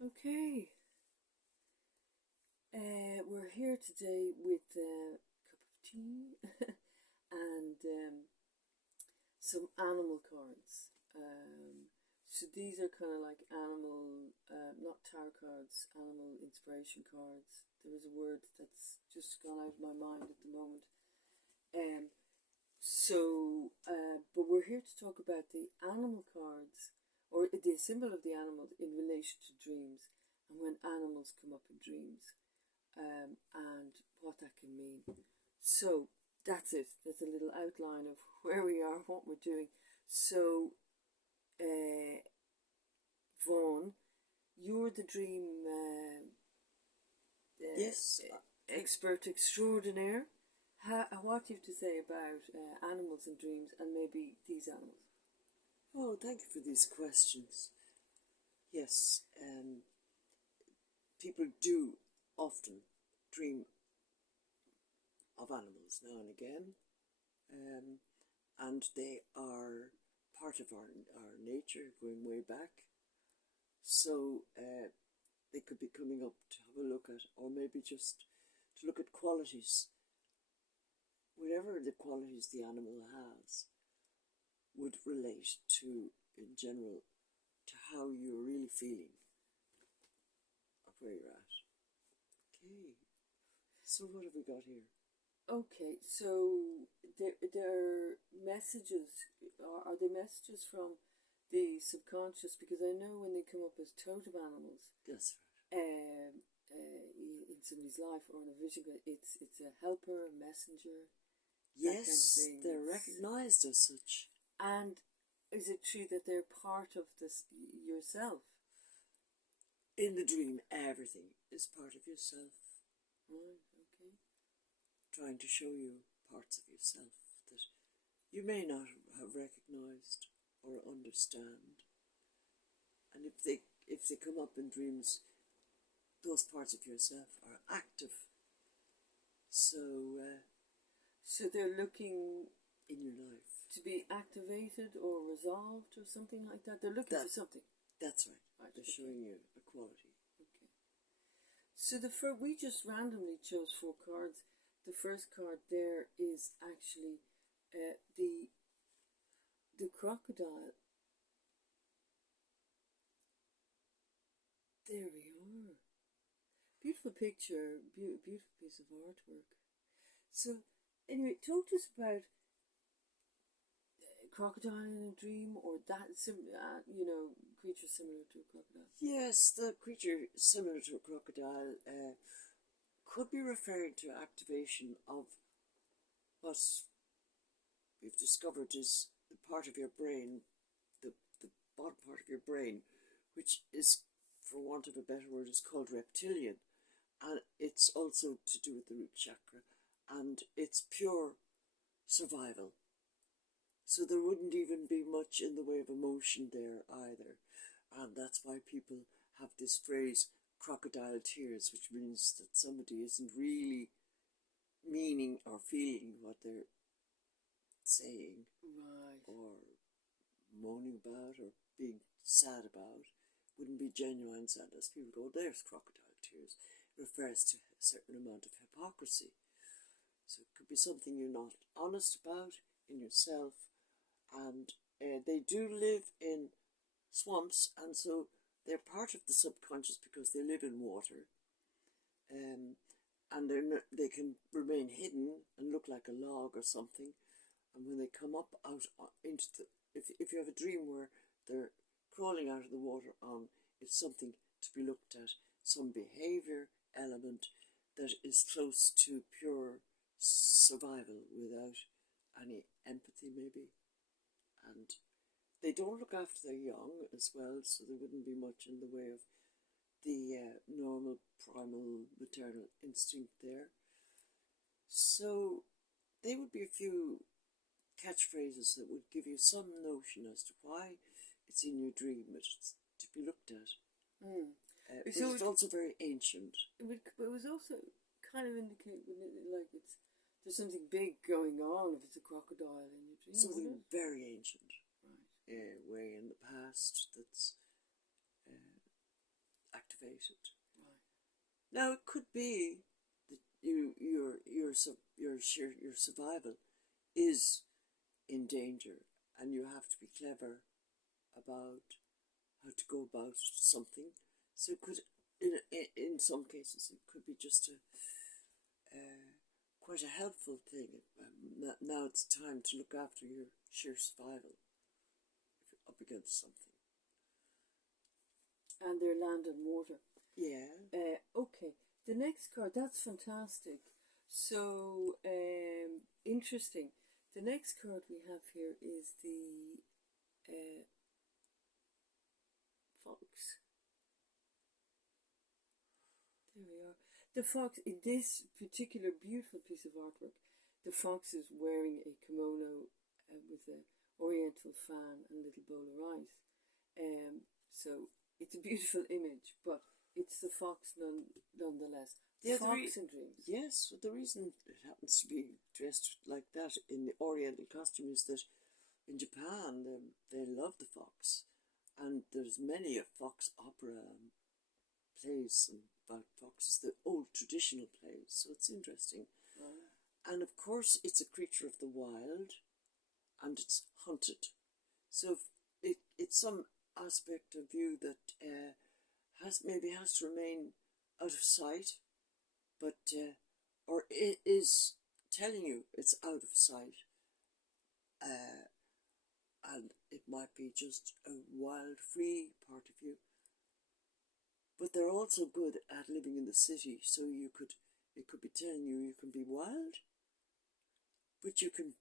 Okay, we're here today with a cup of tea and some animal cards. So these are kind of like animal, not tarot cards, animal inspiration cards. There is a word that's just gone out of my mind at the moment. Um, but we're here to talk about the animal cards or the symbol of the animal in relation to dreams and when animals come up in dreams and what that can mean. So that's it. That's a little outline of where we are, what we're doing. So, uh, Vaughan, you're the dream Yes. expert extraordinaire. What do you have to say about animals and dreams and maybe these animals? Oh, thank you for these questions. Yes, people do often dream of animals now and again, um, and they are part of our nature going way back. So they could be coming up to have a look at, or maybe just to look at qualities. Whatever the qualities the animal has would relate to, in general, to how you're really feeling of where you're at. Okay, so what have we got here? Okay, so they're messages. Are they messages from the subconscious? Because I know when they come up as totem animals, That's in somebody's life or in a vision, it's a helper, a messenger, right. that kind of Yes, thing. they're recognized as such. And is it true that they're part of this yourself? In the dream, everything is part of yourself, Right. Okay. trying to show you parts of yourself that you may not have recognized or understand. And if they come up in dreams, those parts of yourself are active. So So they're looking in your life, to be activated or resolved or something like that. They're looking for that something. that's right. Right. They're Okay. showing you a quality. Okay. So we just randomly chose four cards. The first card there is actually the crocodile. There we are. Beautiful picture, beautiful piece of artwork. So anyway, talk to us about crocodile in a dream or that creature similar to a crocodile. Yes, the creature similar to a crocodile could be referring to activation of what we've discovered is the part of your brain, the bottom part of your brain, which is, for want of a better word, is called reptilian. And it's also to do with the root chakra, and it's pure survival. So there wouldn't even be much in the way of emotion there either. And that's why people have this phrase, crocodile tears, which means that somebody isn't really meaning or feeling what they're saying Right. or moaning about or being sad about. Wouldn't be genuine sadness. People go, there's crocodile tears. It refers to a certain amount of hypocrisy. So it could be something you're not honest about in yourself. And they do live in swamps, and so they're part of the subconscious because they live in water. And they can remain hidden and look like a log or something. And when they come up out into the, if you have a dream where they're crawling out of the water on, it's something to be looked at, some behavior element that is close to pure survival without any empathy maybe. And they don't look after their young as well, so there wouldn't be much in the way of the normal primal maternal instinct there. So they would be a few catchphrases that would give you some notion as to why it's in your dream, it's to be looked at. Mm. But So it's also very ancient. it was also kind of indicate like there's something big going on if it's a crocodile in your dream. Something very ancient, Right. way in the past that's activated. Right. Now it could be that your survival is in danger, and you have to be clever about how to go about something. So it could, in some cases, it could be just quite a helpful thing. Now it's time to look after your sheer survival if you're up against something. And they're land and water. Yeah. Okay, the next card, that's fantastic. So, interesting. The next card we have here is the fox. There we are. The fox, in this particular beautiful piece of artwork, the fox is wearing a kimono with an oriental fan and a little bowl of rice. So it's a beautiful image, but it's the fox nonetheless. Fox in dreams. Yes, the reason it happens to be dressed like that in the oriental costume is that in Japan they love the fox, and there's many a fox opera plays about foxes, the old traditional plays, so it's interesting. Right. And of course it's a creature of the wild, and it's hunted, so it's some aspect of you that has to remain out of sight, but or it is telling you it's out of sight, and it might be just a wild, free part of you. But they're also good at living in the city, so it could be telling you can be wild, but you can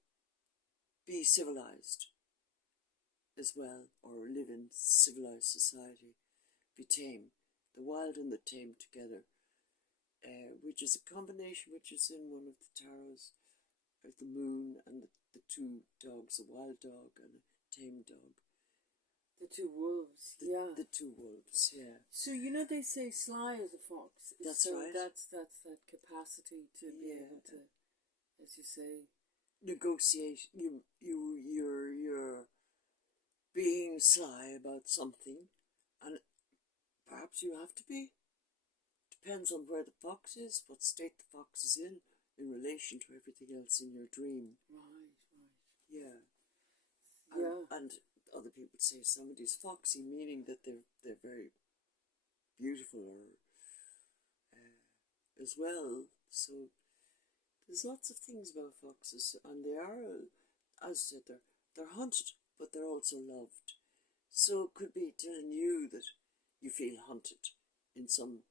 be civilized as well, or live in civilized society, be tame, the wild and the tame together, which is a combination which is in one of the tarots, of the moon and the two dogs, a wild dog and a tame dog. The two wolves, The two wolves, yeah. So they say sly as a fox. That's so right. That's that capacity to be able to, as you say, negotiate. You're being sly about something, and perhaps you have to be. Depends on where the fox is, what state the fox is in relation to everything else in your dream. Right. Yeah. Yeah. And other people say somebody's foxy, meaning that they're very beautiful or as well. So there's lots of things about foxes, and they are, as I said, they're hunted, but they're also loved. So it could be telling you that you feel hunted in some.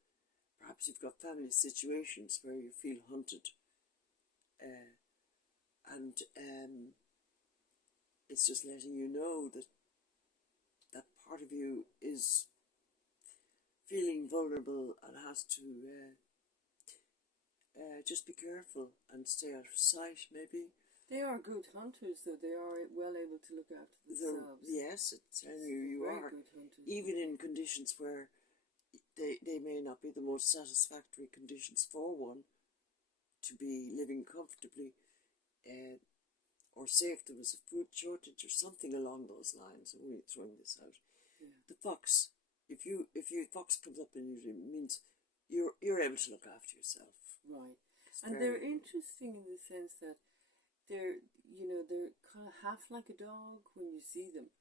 Perhaps you've got family situations where you feel hunted, and it's just letting you know that that part of you is feeling vulnerable and has to just be careful and stay out of sight, maybe. They are good hunters, though. They are well able to look after themselves. Yes, it's telling you are. Good hunters. Even in conditions where they may not be the most satisfactory conditions for one to be living comfortably, or say if there was a food shortage or something along those lines. I'm only throwing this out. Yeah. The fox, if fox comes up in your dream, it means you're able to look after yourself. Right. And they're interesting in the sense that they're kind of half like a dog when you see them,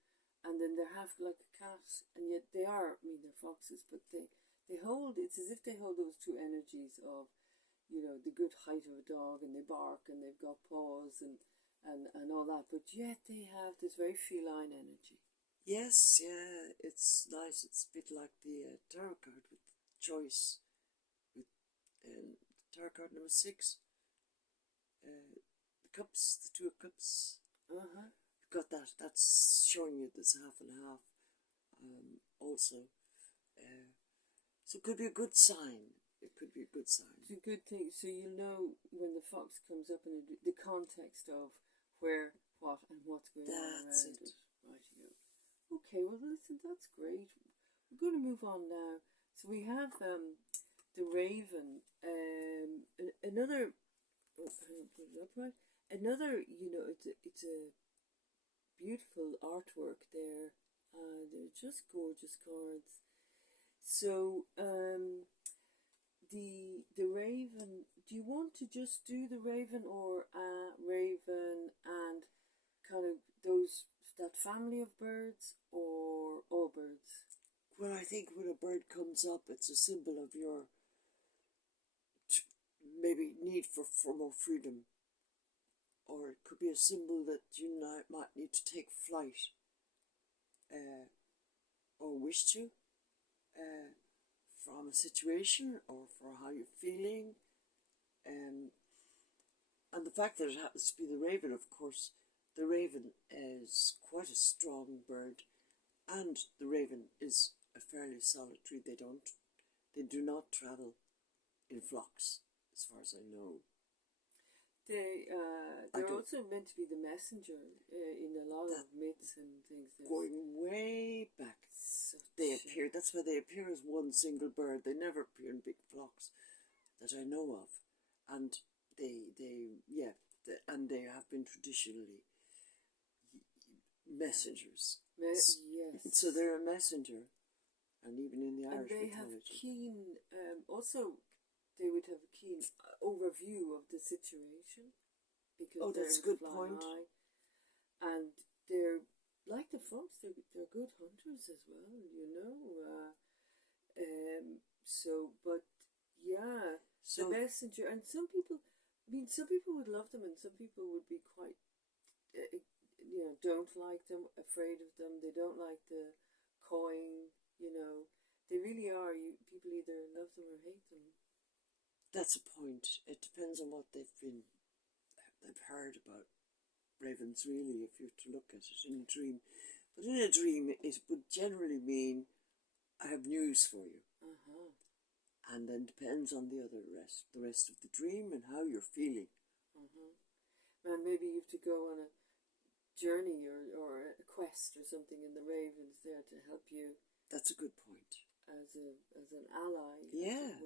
and then they're half like a cat, and yet they're foxes, but they hold, it's as if they hold those two energies of, the good height of a dog, and they bark, and they've got paws, and all that, but yet they have this very feline energy. Yes, yeah, it's nice. It's a bit like the tarot card with choice, with tarot card number 6. The cups, the 2 of cups. You've got that. That's showing you this half and half. Also, so it could be a good sign. It could be a good sign. It's a good thing. So you'll know when the fox comes up in the context of where, what, and what's going on around it. Right. Okay, well, listen, that's great. We're going to move on now. So we have the raven. Another. Oh, put it up right. Another. It's a beautiful artwork there. They're just gorgeous cards. So So the raven. Do you want to just do the raven or raven and kind of that family of birds or all birds? Well, I think when a bird comes up, it's a symbol of your maybe need for more freedom, or it could be a symbol that you might need to take flight, or wish to, from a situation or for how you're feeling. And the fact that it happens to be the raven, of course, the raven is quite a strong bird, and the raven is a fairly solitary. They do not travel in flocks, as far as I know. They're also meant to be the messenger in a lot of myths and things. Going way back, they appear. That's why they appear as one single bird. They never appear in big flocks that I know of, and and they have been traditionally messengers. Yes. So they're a messenger, and even in the Irish mythology. And they have keen. Also, they would have a keen overview of the situation because that's a good point. High, and they're like the fox. They're good hunters as well. The messenger, and some people. Some people would love them, and some people would be quite, don't like them, afraid of them. They don't like the cawing. They really are. People either love them or hate them. That's a point. It depends on what they've heard about ravens, really, if you were to look at it in a dream. But in a dream, it would generally mean, I have news for you. And then depends on the rest of the dream and how you're feeling. And maybe you have to go on a journey or a quest or something, and the raven's there to help you. That's a good point. As an ally. Yeah.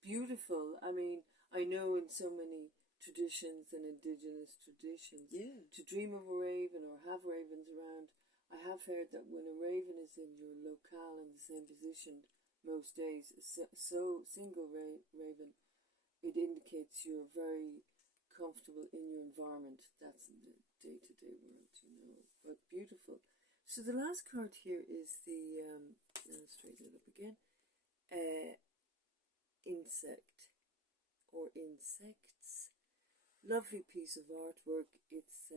Beautiful. I mean, I know in so many traditions and indigenous traditions, to dream of a raven or have ravens around, I have heard that when a raven is in your locale in the same position most days, single raven, it indicates you're very comfortable in your environment. That's in the day-to-day world, but beautiful. So the last card here is the, I'll straighten it up again, insect or insects. Lovely piece of artwork. It's,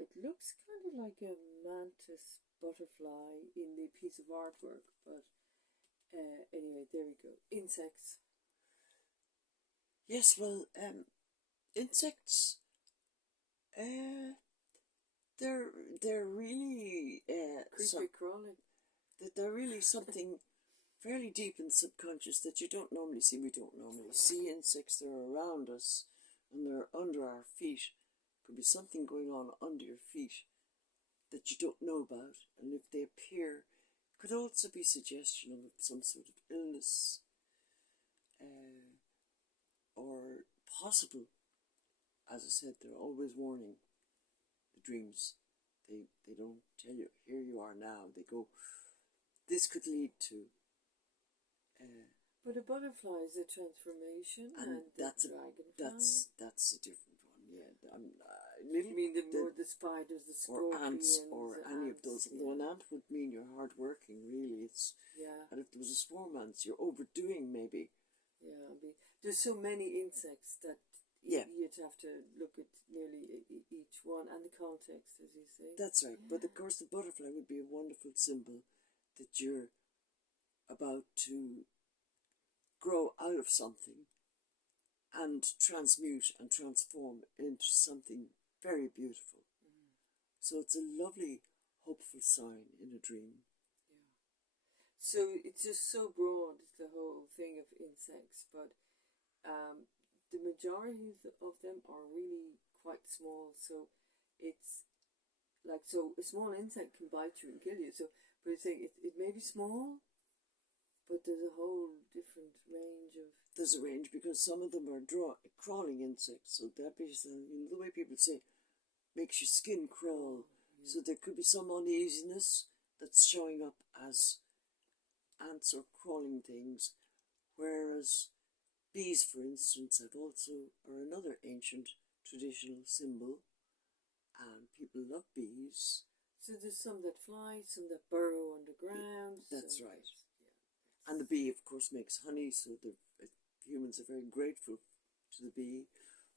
it looks kind of like a mantis butterfly in the piece of artwork, but anyway, there we go. Insects. Yes, well, insects, they're really creepy crawling. They're really something fairly deep in the subconscious that you don't normally see. We don't normally see insects. They're around us and they're under our feet. Could be something going on under your feet that you don't know about, and if they appear, could also be suggestion of some sort of illness, or possible. As I said, they're always warning. The dreams, they don't tell you, here you are now. They go, this could lead to. But a butterfly is a transformation, and that's a dragonfly. That's a different one. Yeah, you mean the spiders, the scorpions, or any of those. Though an ant would mean you're hardworking, really. And if there was a swarm of ants, you're overdoing maybe. Yeah, there's so many insects that you'd have to look at nearly each one and the context, as you say. That's right. But of course, the butterfly would be a wonderful symbol that you're about to grow out of something and transmute and transform into something very beautiful. So it's a lovely, hopeful sign in a dream. Yeah. So it's just so broad, the whole thing of insects, but the majority of them are really quite small. So it's like, so a small insect can bite you and kill you. So, but it's saying it may be small, but there's a whole different range of. There's a range because some of them are crawling insects. So that is the way people say, makes your skin crawl. So there could be some uneasiness that's showing up as ants or crawling things, whereas bees, for instance, are another ancient traditional symbol, and people love bees. So there's some that fly, some that burrow underground. That's right. Yeah. And the bee, of course, makes honey, so humans are very grateful to the bee.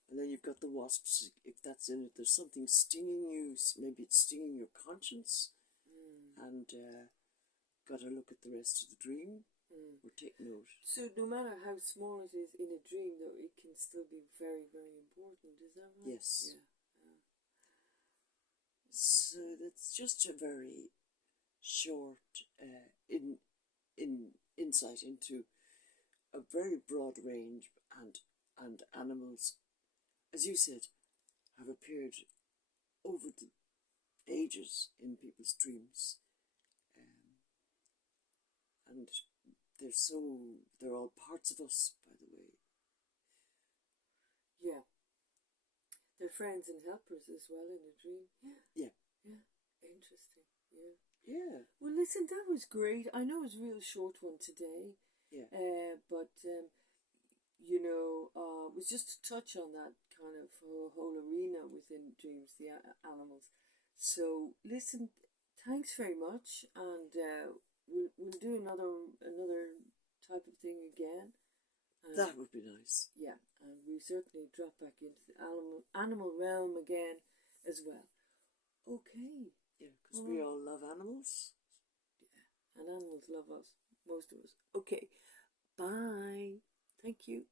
And then you've got the wasps. If that's in it, there's something stinging you. Maybe it's stinging your conscience. And got to look at the rest of the dream or take note. So no matter how small it is in a dream, though, it can still be very, very important. Is that right? Yes. Yeah. So that's just a very short insight into a very broad range, and animals, as you said, have appeared over the ages in people's dreams, and they're all parts of us, by the way. Yeah. They're friends and helpers as well in a dream. Yeah. Yeah. Interesting. Yeah. Yeah. Well, listen, that was great. I know it was a real short one today. Yeah. But it was just to touch on that kind of whole arena within dreams, the animals. So, listen, thanks very much, and we'll do another type of thing again. That would be nice. Yeah, and we certainly drop back into the animal realm again as well. Okay. Yeah, because we all love animals. Yeah, and animals love us, most of us. Okay, bye. Thank you.